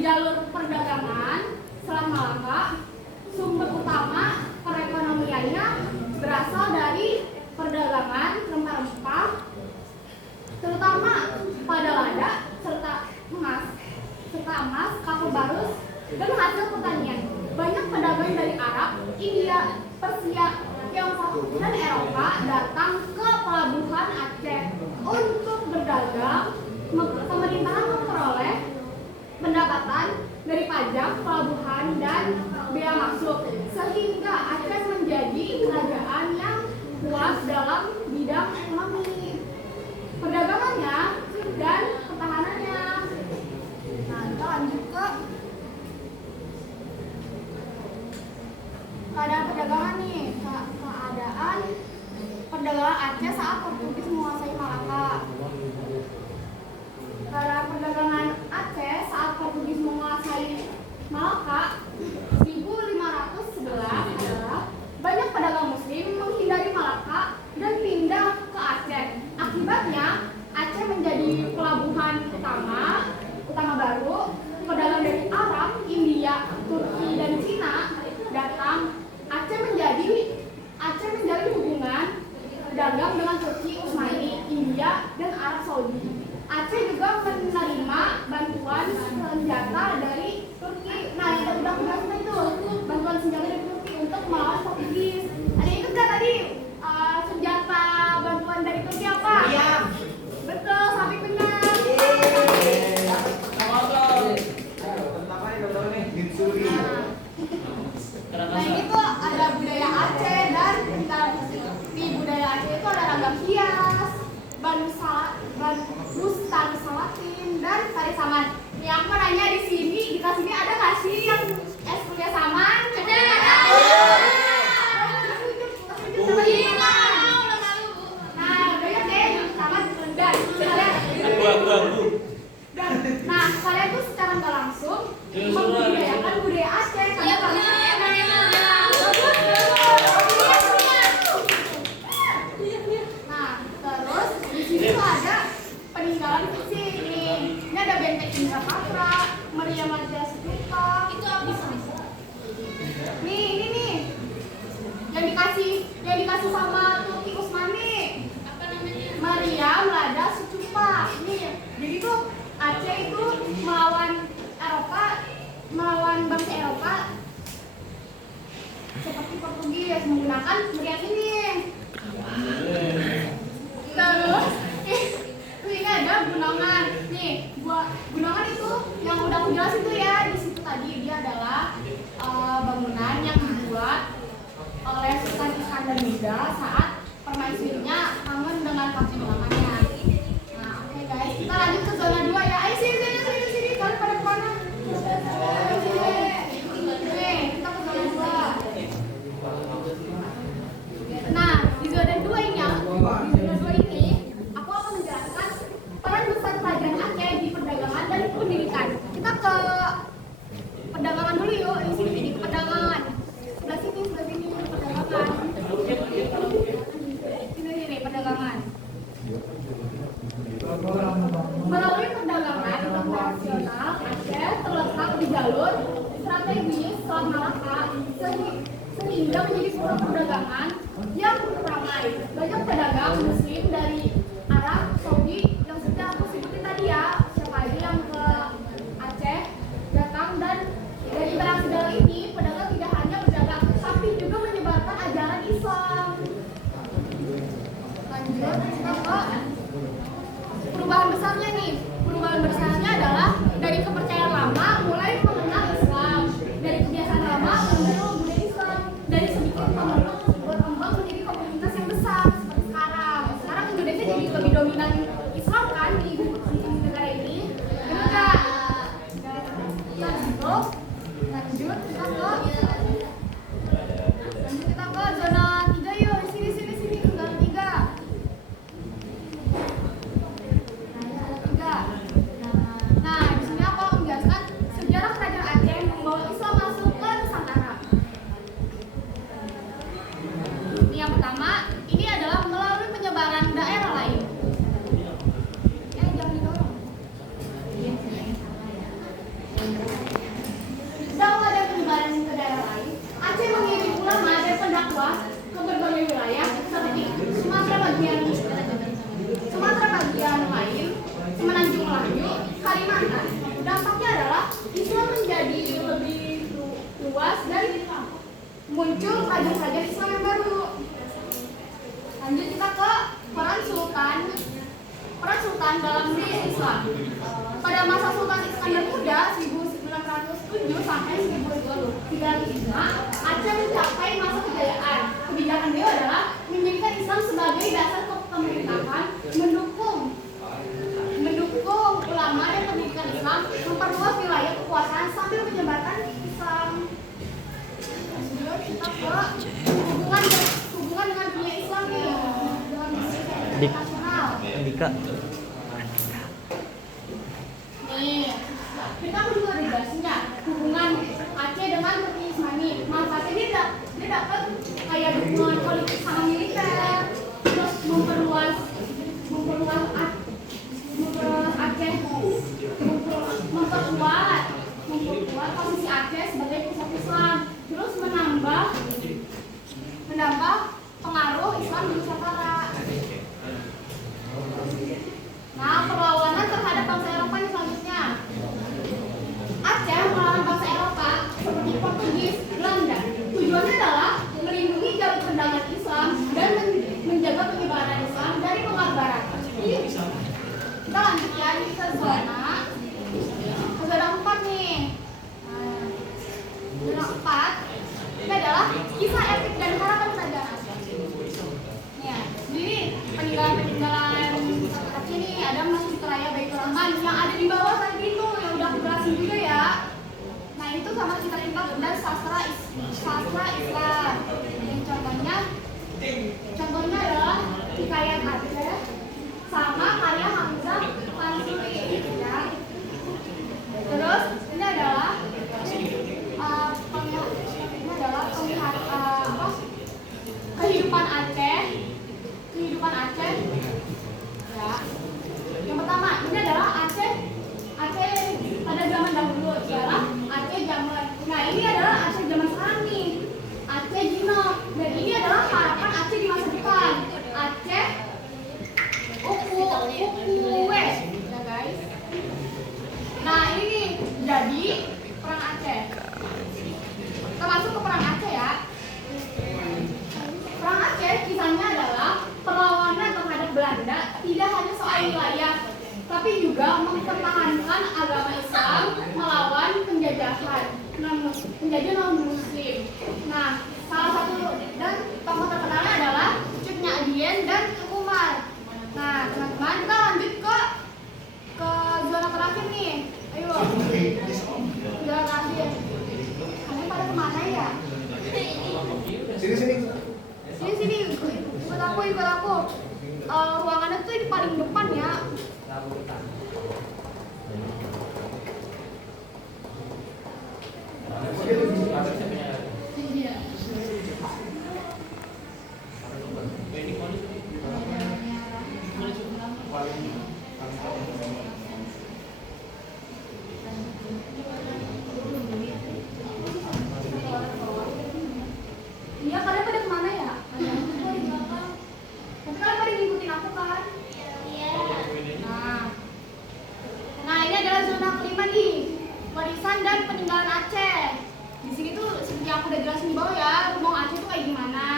jalur perdagangan Selat Malaka, sumber utama perekonomiannya berasal dari perdagangan rempah-rempah, terutama pada lada serta emas, kapur barus, dan hasil pertanian. Banyak pedagang dari Arab, India, Persia, Tiongkok, dan Eropa datang ke pelabuhan Aceh untuk berdagang. Pemerintahan memperoleh pendapatan dari pajak, pelabuhan, dan bea masuk, sehingga Aceh menjadi kerajaan yang kuat dalam bidang ekonomi, perdagangannya, dan pertahanannya. Nah, kita lanjut ke keadaan perdagangan nih. Keadaan perdagangan Aceh saat Portugis menguasai Malaka. Keadaan perdagangan Aceh saat Portugis menguasai Malaka 1511 adalah banyak pedagang muslim menghindari Malaka dan pindah ke Aceh. Akibatnya Aceh menjadi pelabuhan utama baru. Pedagang dari Arab, India, Turki, dan Cina datang. Aceh menjalin hubungan dagang dengan Turki, Utsmani, India, dan Arab Saudi. Aceh juga menerima bantuan senjata dari Turki. Nah, yang udah kita itu bantuan senjata dari Turki untuk melawan Portugis. Ada ikut nggak tadi senjata bantuan dari Turki apa? Iya. Betul, sapi benar. Nah, ini tuh ada budaya Aceh, dan di budaya Aceh itu ada ragam hias, bustan salatin, dan tari saman. Nih aku nanya di sini ada nggak sih yang kuliah saman? Ada. Nah, banyak deh saman dan nah, kalian tuh secara nggak langsung membudayakan budaya Aceh. Nah, terus di sini tuh ada peninggalan fisik nih. Ini ada benteng Indrapatra, Meriam Raja Setuka. Itu apa sih? Nih, ini nih. Yang dikasih sama Turki Utsmani. Apa namanya? Meriam Raja Setuka. Nih, jadi tuh Aceh itu melawan bangsa Eropa seperti Portugis menggunakan meriam ini. Terus ini ada gunungan. Nih, gunungan itu yang udah aku jelasin tuh ya di situ tadi, dia adalah bangunan yang dibuat oleh Sultan Iskandar Muda saat permaisurinya kangen dengan perkembangannya. Nah, oke guys, kita lanjut ke zona 2 ya. Ayo sini kalian pada kemana? Kita ke zona 2. Nah, di zona 2 ini aku akan menjelaskan peran besar pelajaran Aceh di perdagangan dan pendidikan. Kita ke perdagangan dulu yuk. Di sini ke perdagangan. Sebelah sini perdagangan. Sini perdagangan. Melalui perdagangan internasional, Aceh terletak di jalur strategis Selat Malaka sehingga menjadi pusat perdagangan yang ramai. Banyak pedagang muslim dari Arab, Saudi, yang sudah aku sebutin tadi ya, siapa aja yang ke Aceh datang, dan dari interaksi dalam ini pedagang tidak hanya berdagang tapi juga menyebarkan ajaran Islam. Lanjut kita ke perubahan besarnya nih. Perubahan besarnya adalah dari kepercayaan lama mulai mengenal Islam, dari kebiasaan lama menuju budaya Islam, dari sedikit pemeluk berkembang menjadi komunitas yang besar seperti sekarang. Sekarang Indonesia Kalimantan. Dampaknya adalah Islam menjadi lebih luas dan muncul raja-raja Islam yang baru. Lanjut kita ke peran Sultan dalam dunia Islam. Pada masa Sultan Iskandar Muda 1907 sampai 1305, Aceh mencapai masa kejayaan. Kebijakan beliau adalah menjadikan Islam sebagai dasar pemerintahan, mendukung ulama dan pendidikan Islam, memperluas wilayah kekuasaan sambil menyebarkan Islam. Kita ke hubungan dengan dunia Islam nih, dengan dunia internasional. Nih, kita perlu regulasinya. Hubungan Aceh dengan dunia Islami. Manfaatnya dia dapat kayak dukungan politik sama militer, terus memperluas Aceh, memperkuat posisi Aceh sebagai pusat Islam, terus menambah pengaruh Islam di Nusantara. Nah, perlawanan terhadap bangsa Eropa yang selanjutnya. Aceh melawan bangsa Eropa seperti Portugis, Belanda. Tujuannya adalah melindungi jalur perdagangan Islam dan menjaga penyebaran Islam dari pengaruh Barat. Kita lanjutkan ke zona 4 nih. Zona 4 ini adalah kisah epic dan harapan kerajaan Aceh. Ya, jadi peninggalan Aceh ini ada Masjid Raya Baitur Rahman yang ada di bawah tadi itu yang udah aku jelasin juga ya. Nah itu sama cerita lengkap dan sastra Islam. Yang contohnya adalah Hikayat Aceh sama karya Hamzah Mansuri ya. Terus ini adalah kehidupan Aceh ya. Yang pertama ini adalah Aceh pada zaman dahulu adalah Aceh zaman. Nah ini adalah Aceh zaman sekarang nih, Aceh Jino. Dan ini adalah harapan Aceh di masa depan, Aceh Ukuwe ya guys. Nah ini jadi perang Aceh. Kita masuk ke perang Aceh ya. Perang Aceh kisahnya adalah perlawanan terhadap Belanda, tidak hanya soal wilayah, tapi juga mempertahankan agama Islam melawan penjajah non-Muslim. Nah, salah satu dan tokoh terkenalnya adalah Cut Nyak Dien dan Teuku Umar. Nah, teman-teman, kita lanjut ke zona terakhir nih. Ayo, zona terakhir. Kalian pada kemana ya? Sini, ikut aku. Ruangannya tuh di paling depan ya. Iya, kalian pada kemana ya? Tapi kalian pada ngikutin aku kan? Iya. Nah ini adalah zona kelima nih, warisan dan peninggalan Aceh. Di sini tuh seperti yang aku udah jelasin di bawah ya, rumah Aceh tuh kayak gimana.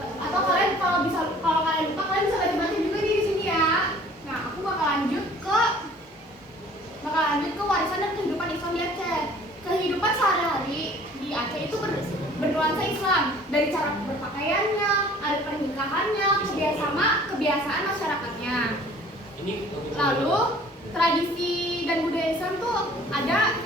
Atau kalian kalau kalian lupa kalian bisa baca juga di sini ya. Nah aku bakal lanjut ke warisan dan kehidupan Islam di Aceh. Kehidupan sehari-hari di Aceh itu bernuansa Islam, dari cara berpakaiannya, ada pernikahannya, kebiasaan masyarakatnya. Lalu tradisi dan budaya Islam tuh ada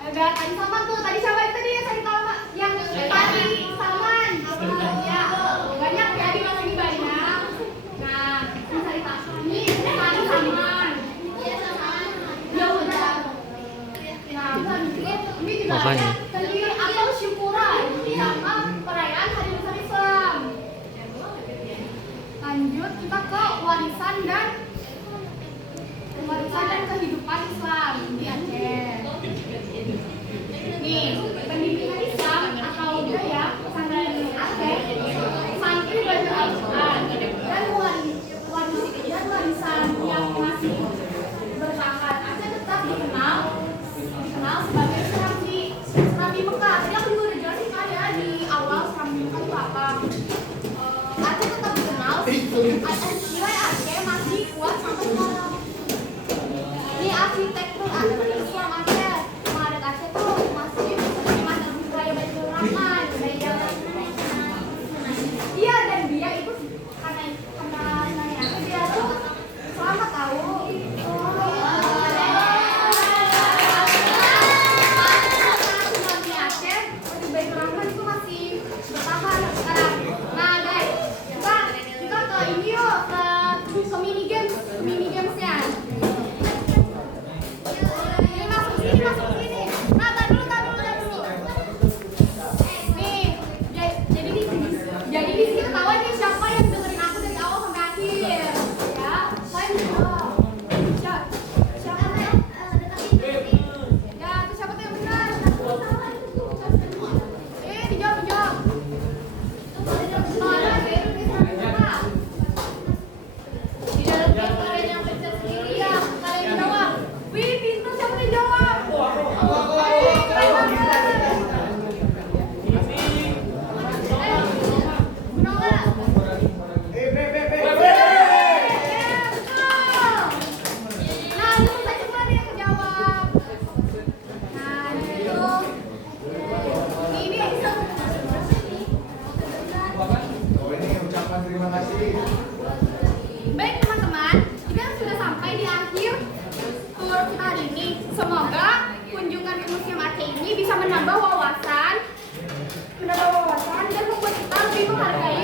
tadi Salman tuh. Tadi siapa itu tadi yang tadi Salman? Yang tadi Salman. Ya, banyak ya di kelas ini banyak. Nah, ini tadi Salman. Ya udah. Nah, ini juga ada sendiri atau syukuran sama perayaan Hari Besar Islam. Lanjut kita ke warisan dan kehidupan Islam di Aceh. Nih, pendidikan Islam atau budaya pesantren Aceh, santri belajar Al-Quran dan warisan yang masih bertahan. Aceh arsitektur Islam Aceh. Rumah adat Aceh tuh masih budaya Baitur-Rahman. Iya, dan dia itu karena nanya dia tuh selamat tahu. Baitur-Rahman itu masih bertahan sekarang. Nah guys, kita ke ini yuk, ke mini gamesnya. Ini masuk sini. Nah, tar dulu. Nih, jadi di sini ketahuan nih siapa yang dengerin aku dari awal sampai akhir. Ya, kalian siapa nih? Ya, itu siapa tuh yang benar? Dijawab. Di dalam kalian yang pencet sendiri ya, kalian jawab. Wih, pintar, siapa yang jawab? Keren banget. Benar nggak? Nah, itu saya cuma nih yang jawab. Nah, itu. Ini Ini ucapan terima kasih. baik teman-teman, kita sudah sampai di akhir tour kita hari ini. Semoga kunjungan ke Museum Aceh ini bisa menambah wawasan dan membuat kita lebih menghargai